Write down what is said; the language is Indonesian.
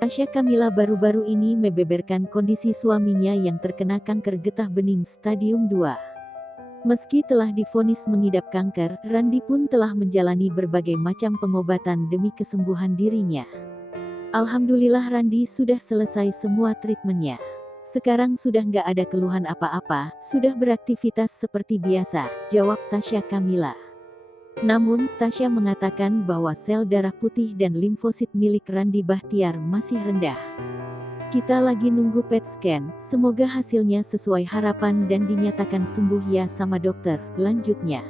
Tasya Kamila baru-baru ini membeberkan kondisi suaminya yang terkena kanker getah bening stadium 2. Meski telah divonis mengidap kanker, Randi pun telah menjalani berbagai macam pengobatan demi kesembuhan dirinya. Alhamdulillah Randi sudah selesai semua treatmentnya. Sekarang sudah nggak ada keluhan apa-apa, sudah beraktivitas seperti biasa, jawab Tasya Kamila. Namun, Tasya mengatakan bahwa sel darah putih dan limfosit milik Randi Bahtiar masih rendah. Kita lagi nunggu PET scan, semoga hasilnya sesuai harapan dan dinyatakan sembuh ya sama dokter, lanjutnya.